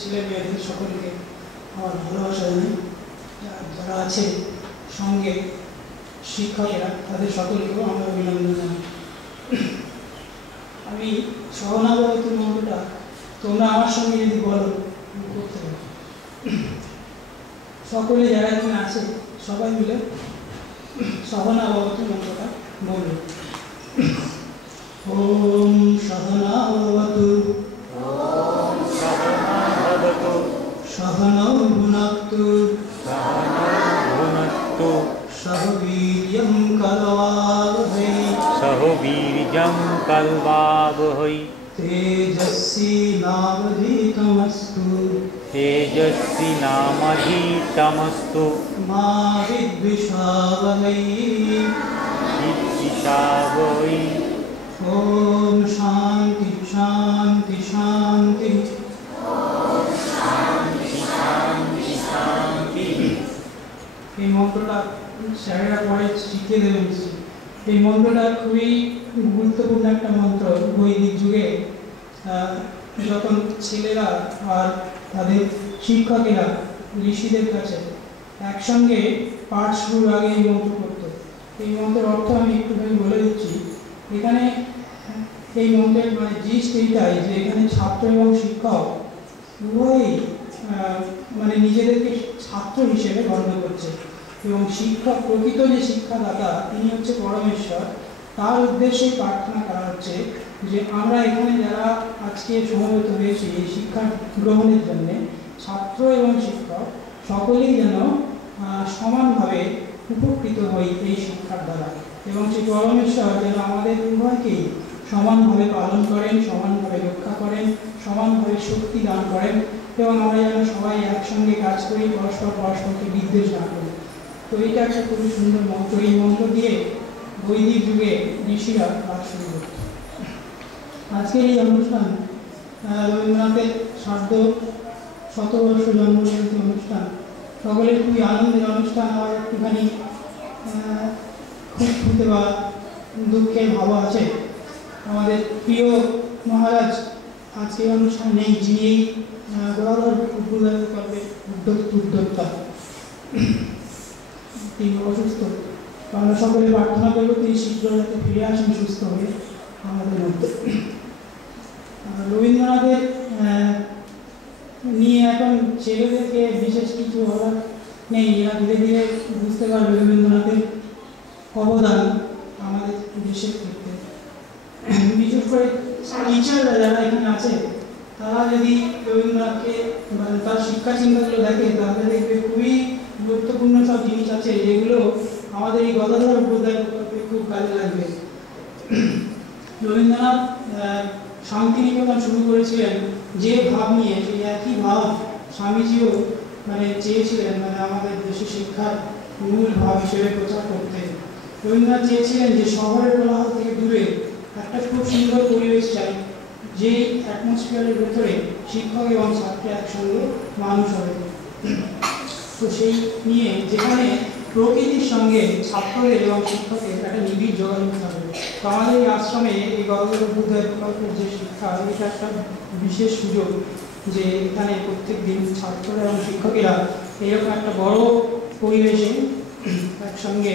ছেলে মেয়েদের সকলকে আমার ভালোবাসা জানাই। যারা আছে সঙ্গে শিক্ষকেরা তাদের সকলকেও আমার অভিনন্দন জানাই। আমি সহনাবতী মন্ত্রটা তোমরা আমার সঙ্গে যদি বলো করতে পারো। সকলে যারা এখানে আছে সবাই মিলে সহনাবতী মন্ত্রটা বলবে। ওম সহনাবতু সহনৌ ভুনক্তু সহ বীর্যং করবাবহৈ তেজস্বী নাবধীতমস্তু মা বিদ্বিষাবহৈ ওম শান্তি শান্তি শান্তি। এই মন্ত্রটা স্যারেরা পরে শিখিয়ে দেবেন। এই মন্ত্রটা খুবই গুরুত্বপূর্ণ একটা মন্ত্র। বৈদিক যুগে যখন ছেলেরা আর তাদের শিক্ষকেরা ঋষিদের কাছে একসঙ্গে পাঠ শুরুর আগে এই মন্ত্র করত। এই মন্ত্রের অর্থ আমি একটুখানি বলে দিচ্ছি। এখানে এই মন্ত্রের মানে জিস্ট এইটাই যে এখানে ছাত্র এবং শিক্ষক উভয়ই মানে নিজেদেরকে ছাত্র হিসেবে গণ্য করছে এবং শিক্ষক প্রকৃত যে শিক্ষাদাতা তিনি হচ্ছে পরমেশ্বর। তার উদ্দেশ্যে প্রার্থনা করা হচ্ছে যে আমরা এখানে যারা আজকে সমবেত হয়েছি এই শিক্ষা গ্রহণের জন্যে ছাত্র এবং শিক্ষক সকলেই যেন সমানভাবে উপকৃত হই এই শিক্ষার দ্বারা এবং সেই পরমেশ্বর যেন আমাদের উভয়কেই সমানভাবে পালন করেন, সমানভাবে রক্ষা করেন, সমানভাবে শক্তি দান করেন এবং আমরা যেন সবাই একসঙ্গে কাজ করি, পরস্পরকে বিদ্বেষ না করি। তো এইটা একটা খুবই সুন্দর মন্ত্র। এই মন্ত্র দিয়ে বৈদিক যুগে ঋষিরা কাজ শুরু করত। আজকের এই অনুষ্ঠান রবীন্দ্রনাথের শতবর্ষ জন্মজয়ন্তী অনুষ্ঠান। সকলের খুবই আনন্দের অনুষ্ঠান। আর একটুখানি খুব খুঁতে বা দুঃখের ভাব আছে। আমাদের প্রিয় মহারাজ আজকে অনুষ্ঠান নেই, যিনি গদাধর উদ্বোধনের উদ্যোক্তা, তিনি অসুস্থ। আমরা সকলে প্রার্থনা করবো তিনি শীঘ্র যাতে ফিরে আসেন সুস্থ হয়ে আমাদের মধ্যে। রবীন্দ্রনাথের নিয়ে এখন ছেলেদেরকে বিশেষ কিছু বলার নেই। এরা ধীরে ধীরে বুঝতে পারবে রবীন্দ্রনাথের অবদান আমাদের দেশের ক্ষেত্রে। বিশেষ করে টিচাররা যারা এখানে আছে তারা যদি রবীন্দ্রনাথকে তার শিক্ষা চিন্তাগুলো দেখে তাহলে দেখবে খুবই গুরুত্বপূর্ণ সব জিনিস আছে যেগুলো আমাদের এই গদাধর উপাধ্যায় প্রকল্পে খুব কাজে লাগবে। রবীন্দ্রনাথ শান্তিনিকেতন শুরু করেছিলেন যে ভাব নিয়ে, সেই একই ভাব স্বামীজিও মানে চেয়েছিলেন মানে আমাদের দেশে শিক্ষার মূল ভাব হিসেবে প্রচার করতে। রবীন্দ্রনাথ চেয়েছিলেন যে শহরের কোলাহল থেকে দূরে একটা খুব সুন্দর পরিবেশ চাই, যে অ্যাটমসফিয়ারের ভেতরে শিক্ষক এবং ছাত্র একসঙ্গে মানুষ হবে। তো সেই নিয়ে যেখানে প্রকৃতির সঙ্গে ছাত্রদের এবং শিক্ষকের একটা নিবিড় যোগাযোগ থাকবে। তো আমাদের এই আশ্রমে এই গদাধর উপাধ্যায় প্রকল্পের যে শিক্ষা, এটা একটা বিশেষ সুযোগ যে এখানে প্রত্যেক দিন ছাত্ররা এবং শিক্ষকেরা এরকম একটা বড় পরিবেশে একসঙ্গে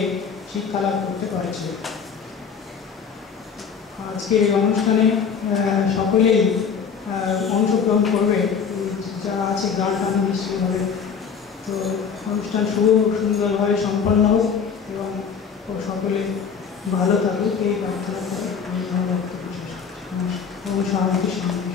শিক্ষা লাভ করতে পারছে। আজকে এই অনুষ্ঠানে সকলেই অংশগ্রহণ করবে যারা আছে, গান টান নিশ্চয়ই হবে। তো অনুষ্ঠান সুন্দরভাবে সম্পন্ন হোক এবং সকলে ভালো থাকুক এই প্রার্থনা করে আমি আমার বক্তব্য শেষ করছি। শান্তি শান্তি।